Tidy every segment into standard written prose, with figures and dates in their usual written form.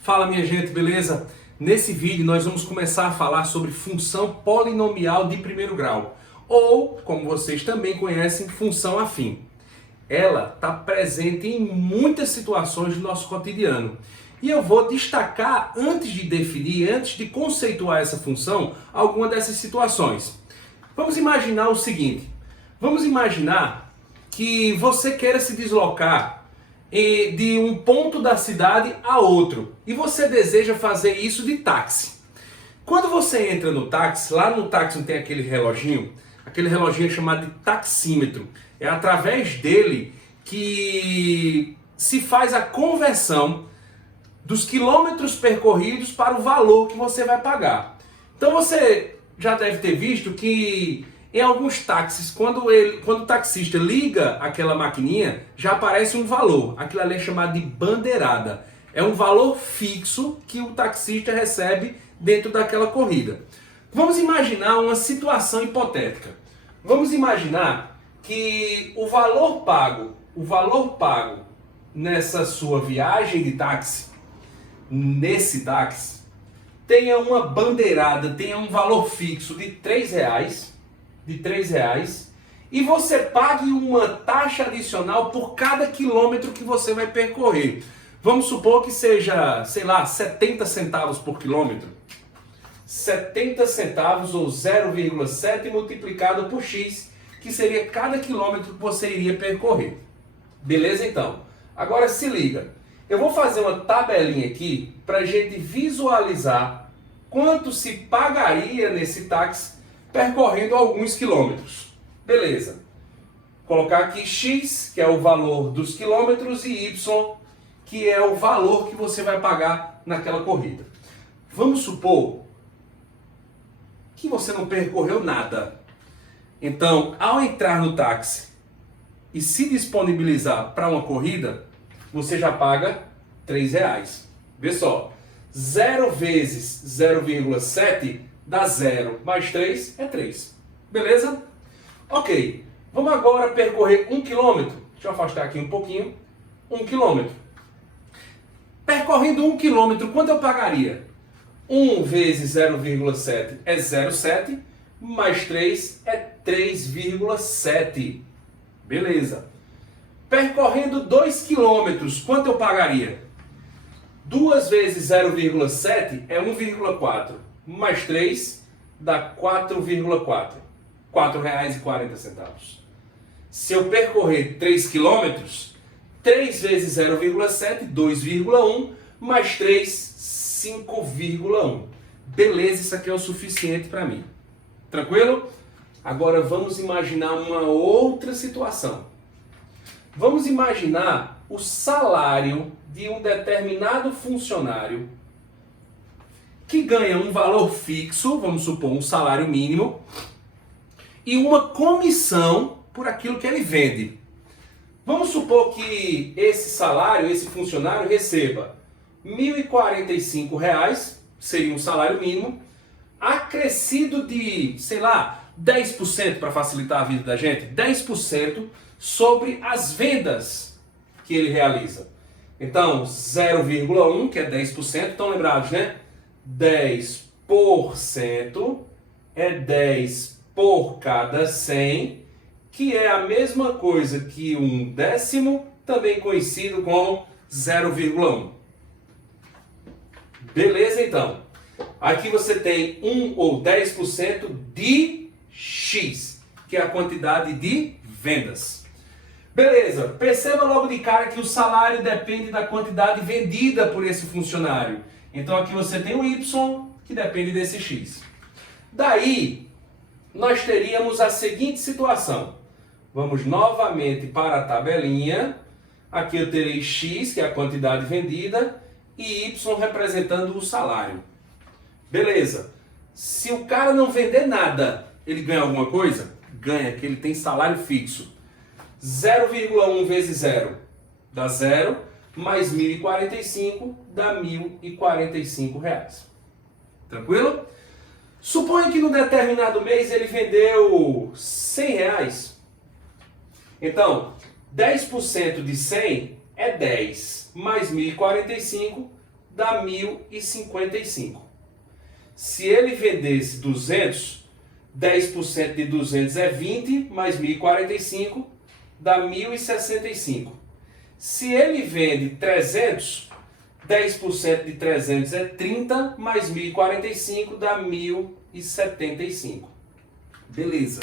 Fala minha gente, beleza? Nesse vídeo nós vamos começar a falar sobre função polinomial de primeiro grau, ou, como vocês também conhecem, função afim. Ela está presente em muitas situações do nosso cotidiano. E eu vou destacar, antes de definir, antes de conceituar essa função, alguma dessas situações. Vamos imaginar o seguinte, vamos imaginar que você queira se deslocar de um ponto da cidade a outro e você deseja fazer isso de táxi. Quando você entra no táxi, lá no táxi não tem aquele reloginho é chamado de taxímetro. É através dele que se faz a conversão dos quilômetros percorridos para o valor que você vai pagar. Então você já deve ter visto que em alguns táxis, quando o taxista liga aquela maquininha, já aparece um valor. Aquilo ali é chamado de bandeirada. É um valor fixo que o taxista recebe dentro daquela corrida. Vamos imaginar uma situação hipotética. Vamos imaginar que o valor pago nessa sua viagem de táxi, nesse táxi, tenha uma bandeirada, tenha um valor fixo de R$3, e você pague uma taxa adicional por cada quilômetro que você vai percorrer. Vamos supor que seja, sei lá, 70 centavos por quilômetro. 70 centavos ou 0,7 multiplicado por X, que seria cada quilômetro que você iria percorrer. Beleza então? Agora se liga, eu vou fazer uma tabelinha aqui para a gente visualizar quanto se pagaria nesse táxi percorrendo alguns quilômetros. Beleza. Colocar aqui X, que é o valor dos quilômetros, e Y, que é o valor que você vai pagar naquela corrida. Vamos supor que você não percorreu nada. Então, ao entrar no táxi e se disponibilizar para uma corrida, você já paga R$3. Vê só, 0 vezes 0,7 dá 0, mais 3 é 3. Beleza? Ok, vamos agora percorrer 1 km. Deixa eu afastar aqui um pouquinho. 1 km. Percorrendo 1 km, quanto eu pagaria? 1 vezes 0,7 é 0,7, mais 3 é 3,7. Beleza. Percorrendo 2 km, quanto eu pagaria? 2 vezes 0,7 é 1,4. Mais 3 dá 4,4. R$4,40. Se eu percorrer 3 km, 3 vezes 0,7, 2,1, mais 3, 5,1. Beleza, isso aqui é o suficiente para mim. Tranquilo? Agora vamos imaginar uma outra situação. Vamos imaginar o salário de um determinado funcionário que ganha um valor fixo, vamos supor um salário mínimo, e uma comissão por aquilo que ele vende. Vamos supor que esse salário, esse funcionário receba R$1.045, seria um salário mínimo, acrescido de, sei lá, 10% para facilitar a vida da gente, 10% sobre as vendas que ele realiza. Então, 0,1, que é 10%, estão lembrados, né? 10% é 10 por cada 100, que é a mesma coisa que um décimo, também conhecido como 0,1. Beleza, então? Aqui você tem 1 ou 10% de X, que é a quantidade de vendas. Beleza, perceba logo de cara que o salário depende da quantidade vendida por esse funcionário. Então aqui você tem o Y, que depende desse X. Daí, nós teríamos a seguinte situação. Vamos novamente para a tabelinha. Aqui eu terei X, que é a quantidade vendida, e Y representando o salário. Beleza. Se o cara não vender nada, ele ganha alguma coisa? Ganha, que ele tem salário fixo. 0,1 vezes 0 dá 0, mais 1.045 dá R$1.045. Tranquilo? Suponha que no determinado mês ele vendeu R$100. Então, 10% de 100 é 10, mais 1.045 dá 1.055. Se ele vendesse 200, 10% de 200 é 20, mais 1.045, dá 1.065. Se ele vende 300, 10% de 300 é 30, mais 1.045 dá 1.075. Beleza.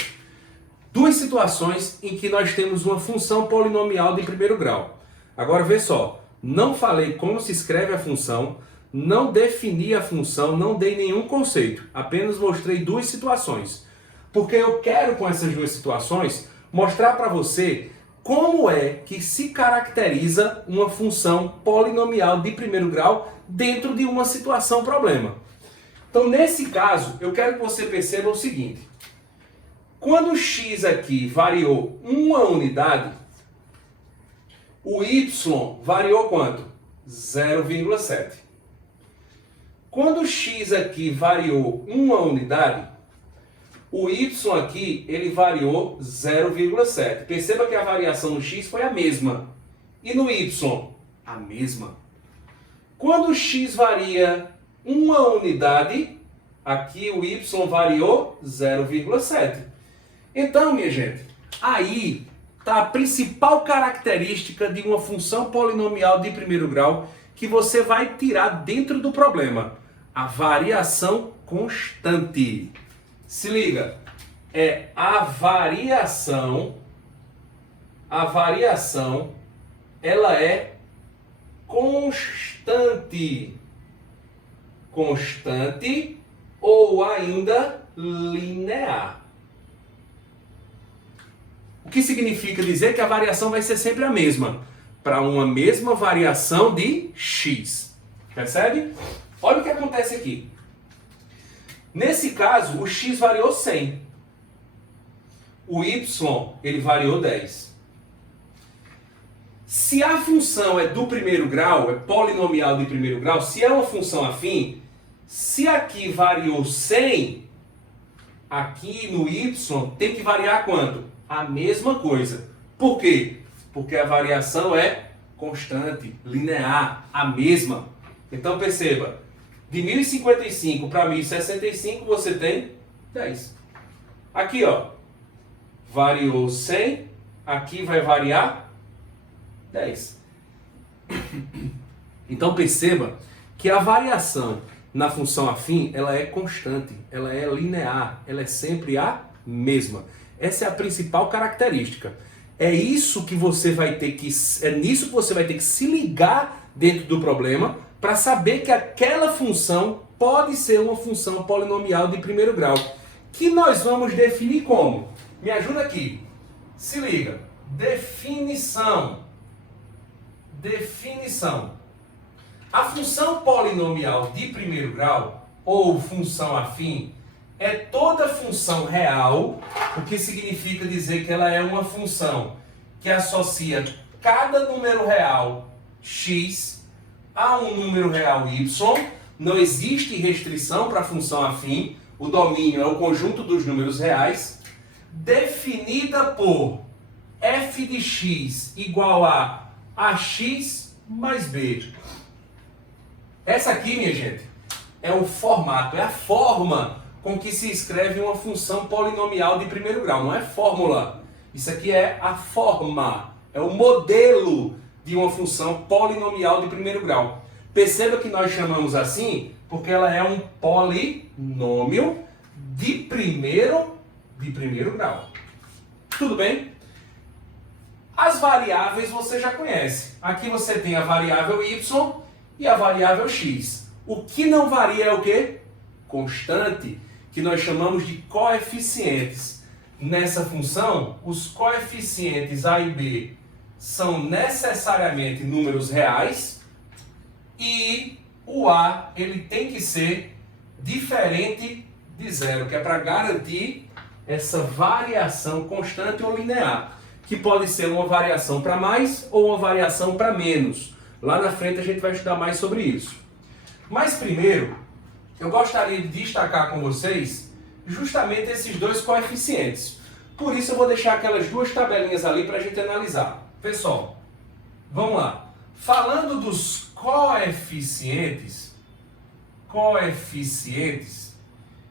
Duas situações em que nós temos uma função polinomial de primeiro grau. Agora vê só, não falei como se escreve a função, não defini a função, não dei nenhum conceito, apenas mostrei duas situações. Porque eu quero com essas duas situações mostrar para você como é que se caracteriza uma função polinomial de primeiro grau dentro de uma situação problema. Então, nesse caso, eu quero que você perceba o seguinte. Quando o x aqui variou uma unidade, o y variou quanto? 0,7. Quando o x aqui variou uma unidade, o y aqui, ele variou 0,7. Perceba que a variação no x foi a mesma. E no y? A mesma. Quando o x varia uma unidade, aqui o y variou 0,7. Então, minha gente, aí está a principal característica de uma função polinomial de primeiro grau que você vai tirar dentro do problema. A variação constante. Se liga, é a variação, ela é constante. Constante ou ainda linear. O que significa dizer que a variação vai ser sempre a mesma, para uma mesma variação de x. Percebe? Olha o que acontece aqui. Nesse caso, o x variou 100. O y, ele variou 10. Se a função é do primeiro grau, é polinomial de primeiro grau, se é uma função afim, se aqui variou 100, aqui no y tem que variar quanto? A mesma coisa. Por quê? Porque a variação é constante, linear, a mesma. Então perceba, de 1055 para 1065 você tem 10. Aqui, ó, variou 100, aqui vai variar 10. Então perceba que a variação na função afim, ela é constante, ela é linear, ela é sempre a mesma. Essa é a principal característica. É nisso que você vai ter que se ligar dentro do problema para saber que aquela função pode ser uma função polinomial de primeiro grau, que nós vamos definir como? Me ajuda aqui. Se liga. Definição. A função polinomial de primeiro grau, ou função afim, é toda função real, o que significa dizer que ela é uma função que associa cada número real x a um número real y. Não existe restrição para a função afim, o domínio é o conjunto dos números reais, definida por f de x igual a ax mais b. Essa aqui, minha gente, é o formato, é a forma com que se escreve uma função polinomial de primeiro grau. Não é fórmula. Isso aqui é a forma. É o modelo de uma função polinomial de primeiro grau. Perceba que nós chamamos assim porque ela é um polinômio de primeiro grau. Tudo bem? As variáveis você já conhece. Aqui você tem a variável y e a variável x. O que não varia é o quê? Constante, que nós chamamos de coeficientes. Nessa função, os coeficientes a e b são necessariamente números reais e o a ele tem que ser diferente de zero, que é para garantir essa variação constante ou linear, que pode ser uma variação para mais ou uma variação para menos. Lá na frente a gente vai estudar mais sobre isso. Mas primeiro, eu gostaria de destacar com vocês justamente esses dois coeficientes. Por isso eu vou deixar aquelas duas tabelinhas ali para a gente analisar. Pessoal, vamos lá. Falando dos coeficientes,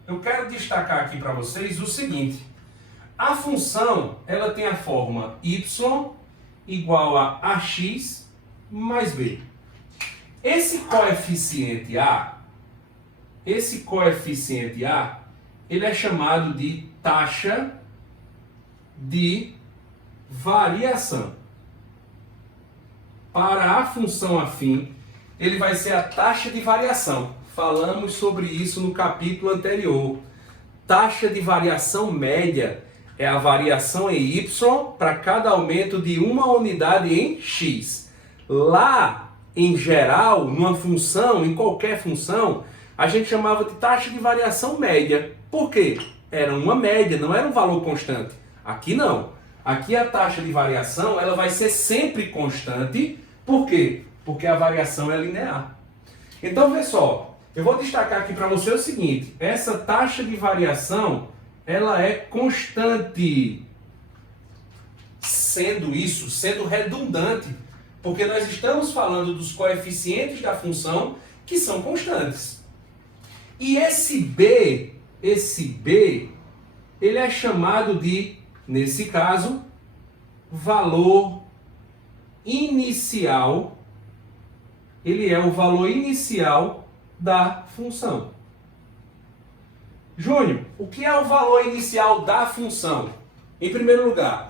eu quero destacar aqui para vocês o seguinte. A função, ela tem a forma y igual a ax mais b. Esse coeficiente A, ele é chamado de taxa de variação. Para a função afim, ele vai ser a taxa de variação. Falamos sobre isso no capítulo anterior. Taxa de variação média é a variação em y para cada aumento de uma unidade em x. Lá, em geral, numa função, em qualquer função, a gente chamava de taxa de variação média. Por quê? Era uma média, não era um valor constante. Aqui não. Aqui a taxa de variação ela vai ser sempre constante. Por quê? Porque a variação é linear. Então, vê só. Eu vou destacar aqui para você o seguinte. Essa taxa de variação, ela é constante. Sendo redundante. Porque nós estamos falando dos coeficientes da função que são constantes. E esse B, ele é chamado de, nesse caso, valor inicial. Ele é o valor inicial da função. Júnior, o que é o valor inicial da função? Em primeiro lugar,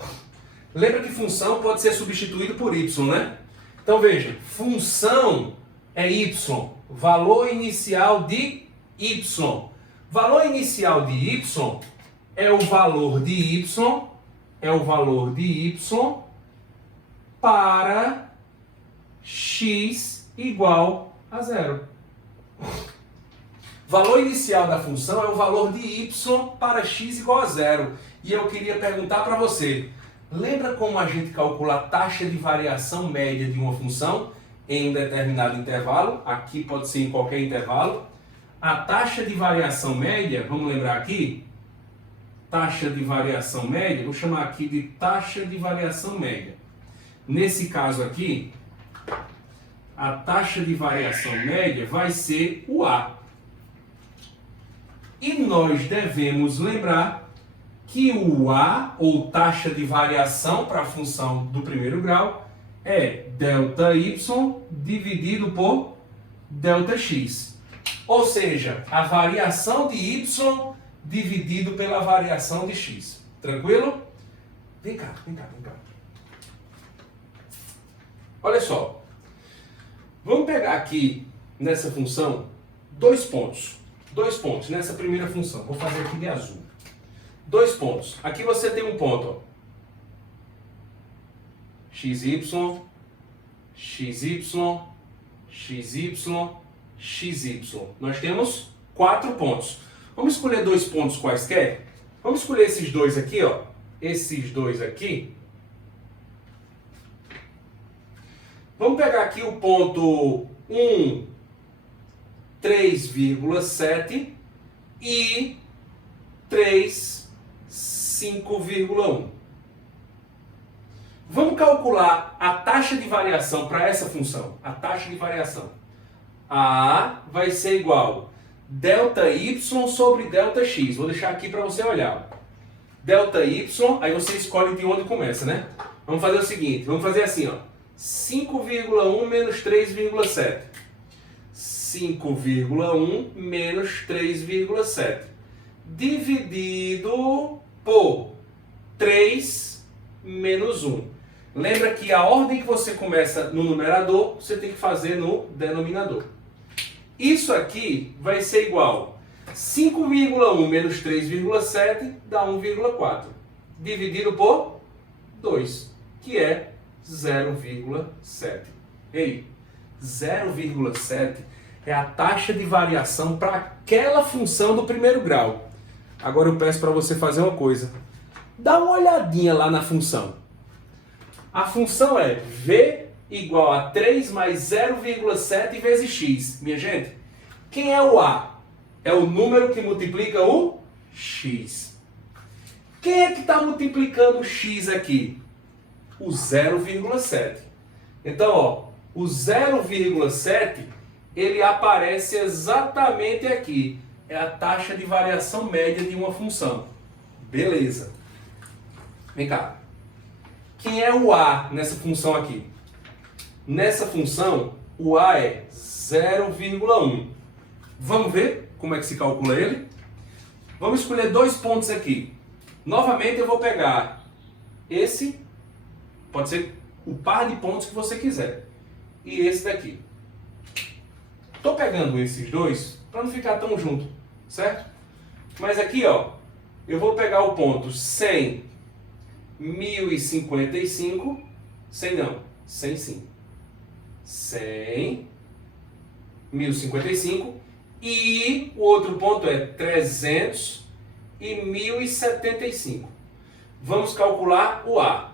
lembra que função pode ser substituído por y, né? Então veja, função é y, valor inicial de y. Valor inicial de y é o valor de y, para x igual a zero. Valor inicial da função é o valor de y para x igual a zero. E eu queria perguntar para você, lembra como a gente calcula a taxa de variação média de uma função em um determinado intervalo? Aqui pode ser em qualquer intervalo. A taxa de variação média, vamos lembrar aqui? Taxa de variação média, vou chamar aqui de taxa de variação média. Nesse caso aqui, a taxa de variação média vai ser o A. E nós devemos lembrar que o A, ou taxa de variação para a função do primeiro grau, é ΔY dividido por ΔX. Ou seja, a variação de y dividido pela variação de x. Tranquilo? Vem cá. Olha só. Vamos pegar aqui nessa função dois pontos. Nessa primeira função. Vou fazer aqui de azul. 2 pontos. Aqui você tem um ponto. Ó. XY, XY, XY, XY. Nós temos 4 pontos. Vamos escolher 2 pontos quaisquer? Vamos escolher esses dois aqui, ó. Esses dois aqui. Vamos pegar aqui o ponto 1, 3,7 e 3, 5,1. Vamos calcular a taxa de variação para essa função. A taxa de variação. A vai ser igual ΔY sobre ΔX. Vou deixar aqui para você olhar. ΔY, aí você escolhe de onde começa, né? Vamos fazer o seguinte, vamos fazer assim, ó. 5,1 menos 3,7. 5,1 menos 3,7. Dividido por 3 menos 1. Lembra que a ordem que você começa no numerador, você tem que fazer no denominador. Isso aqui vai ser igual 5,1 menos 3,7 dá 1,4. Dividido por 2, que é 0,7. Ei, 0,7 é a taxa de variação para aquela função do primeiro grau. Agora eu peço para você fazer uma coisa. Dá uma olhadinha lá na função. A função é V igual a 3 mais 0,7 vezes x. Minha gente, quem é o A? É o número que multiplica o x. Quem é que está multiplicando o x aqui? O 0,7. Então, ó, O 0,7 ele aparece exatamente aqui. É a taxa de variação média de uma função. Beleza. Vem cá. Quem é o A nessa função aqui? Nessa função, o A é 0,1. Vamos ver como é que se calcula ele? Vamos escolher dois pontos aqui. Novamente eu vou pegar esse, pode ser o par de pontos que você quiser, e esse daqui. Estou pegando esses dois para não ficar tão junto, certo? Mas aqui, ó, eu vou pegar o ponto 100, 1055, 100 não, 100 sim. 100, 1055 e o outro ponto é 300 e 1075. Vamos calcular o A.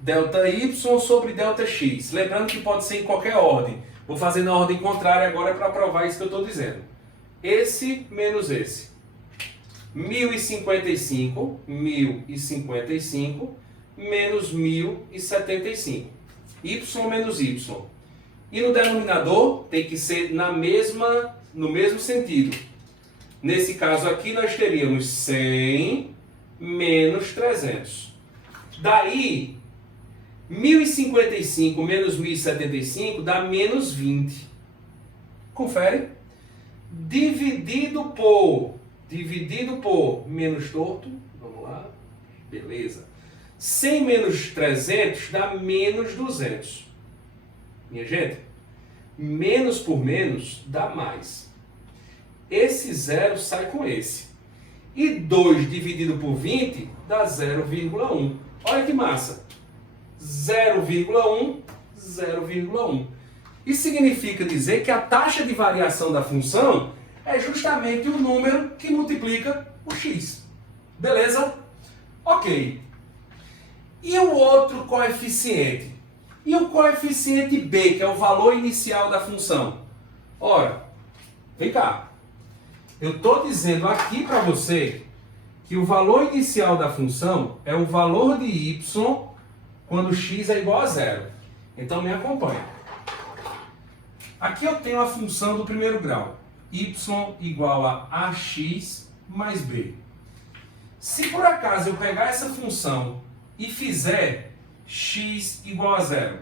Delta Y sobre delta X. Lembrando que pode ser em qualquer ordem. Vou fazer na ordem contrária agora para provar isso que eu estou dizendo. Esse menos esse. 1055 menos 1075. Y menos Y. E no denominador tem que ser no mesmo sentido. Nesse caso aqui nós teríamos 100 menos 300. Daí, 1055 menos 1075 dá menos 20. Confere. Dividido por menos torto. Vamos lá. Beleza. 100 menos 300 dá menos 200. Minha gente, menos por menos dá mais. Esse zero sai com esse. E 2 dividido por 20 dá 0,1. Olha que massa. 0,1, 0,1. Isso significa dizer que a taxa de variação da função é justamente o número que multiplica o x. Beleza? Ok. E o outro coeficiente? E o coeficiente b, que é o valor inicial da função? Ora, vem cá. Eu estou dizendo aqui para você que o valor inicial da função é o valor de y quando x é igual a zero. Então me acompanha. Aqui eu tenho a função do primeiro grau. Y igual a ax mais b. Se por acaso eu pegar essa função e fizer x igual a zero,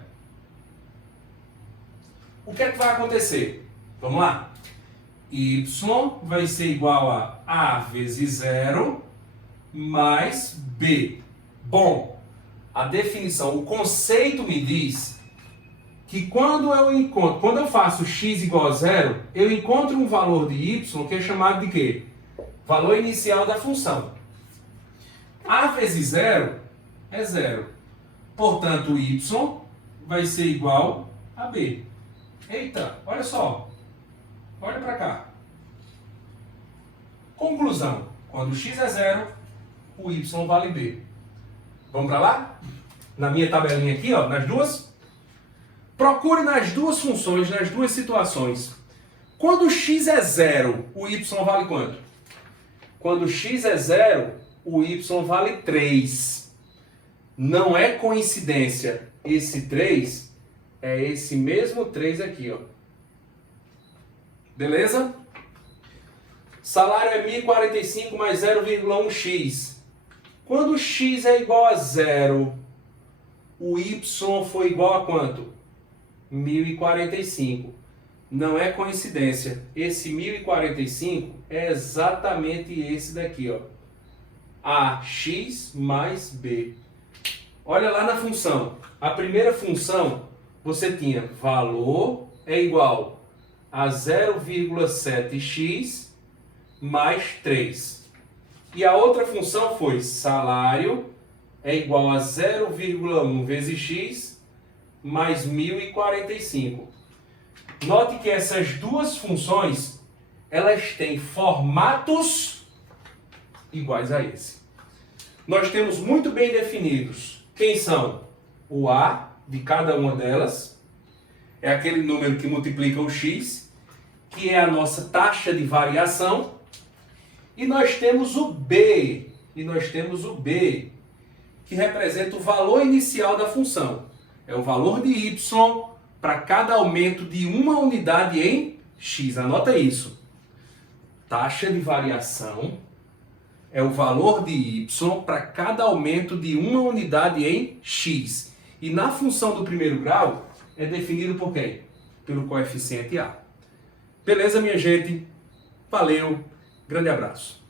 o que é que vai acontecer? Vamos lá. Y vai ser igual a vezes zero mais b. Bom, a definição, o conceito me diz que quando eu faço x igual a zero, eu encontro um valor de y que é chamado de quê? Valor inicial da função. A vezes zero é zero. Portanto, y vai ser igual a b. Eita, olha só. Olha para cá. Conclusão. Quando x é zero, o y vale b. Vamos para lá? Na minha tabelinha aqui, ó, nas duas. Procure nas duas funções, nas duas situações. Quando x é zero, o y vale quanto? Quando x é zero, o y vale 3. Não é coincidência. Esse 3 é esse mesmo 3 aqui, ó. Beleza? Salário é 1045 mais 0,1x. Quando x é igual a zero, o y foi igual a quanto? 1045. Não é coincidência. Esse 1045 é exatamente esse daqui, ó. Ax mais b. Olha lá na função. A primeira função, você tinha valor é igual a 0,7x mais 3. E a outra função foi salário é igual a 0,1 vezes x mais 1045. Note que essas duas funções, elas têm formatos iguais a esse. Nós temos muito bem definidos quem são o a de cada uma delas, é aquele número que multiplica o x, que é a nossa taxa de variação, e nós temos o b, que representa o valor inicial da função. É o valor de y para cada aumento de uma unidade em x. Anota isso. Taxa de variação é o valor de y para cada aumento de uma unidade em x. E na função do primeiro grau é definido por quem? Pelo coeficiente a. Beleza, minha gente? Valeu, grande abraço.